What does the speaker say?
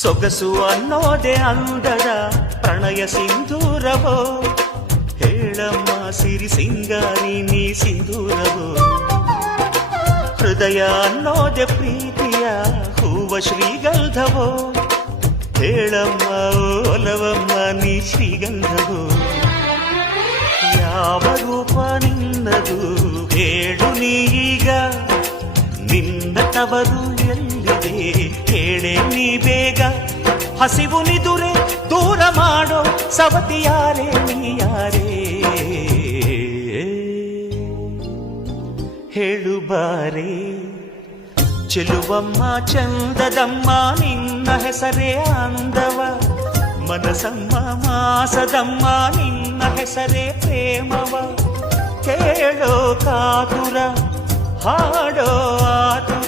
ಸೊಗಸು ಅನ್ನೋದೆ ಅಂದದ ಪ್ರಣಯ ಸಿಂಧೂರವೋ, ಹೇಳಮ್ಮ ಸಿರಿ ಸಿಂಗಾರಿ ನೀ ಸಿಂಧೂರವೋ. ಹೃದಯ ಅನ್ನೋದೆ ಪ್ರೀತಿಯ ಹೂವ ಶ್ರೀಗಂಧವೋ, ಹೇಳಮ್ಮ ಒಲವಮ್ಮ ನೀ ಶ್ರೀಗಂಧವೋ. ಯಾವ ರೂಪ ನಿನ್ನದು ಹೇಳು ನೀಗ, ನಿನ್ನ ತವರು ಎಲ್ಲಿದೆ ಹೇಳೆ ನೀ ಬೇಗ. ಹಸಿವು ನಿದುರೆ ದೂರ ಮಾಡೋ ಸವತಿಯಾರೇ ನೀಯಾರೇ, ಹೇಳು ಬಾರೇ. ಚೆಲುವಮ್ಮ ಚಂದದಮ್ಮ ನಿನ್ನ ಹೆಸರೇ ಅಂದವ, ಮನಸಮ್ಮ ಮಾಸದಮ್ಮ ನಿನ್ನ ಹೆಸರೇ ಪ್ರೇಮವ. ಕೇಳೋ ಕಾತುರ ಹಾಡೋ ಆತುರ.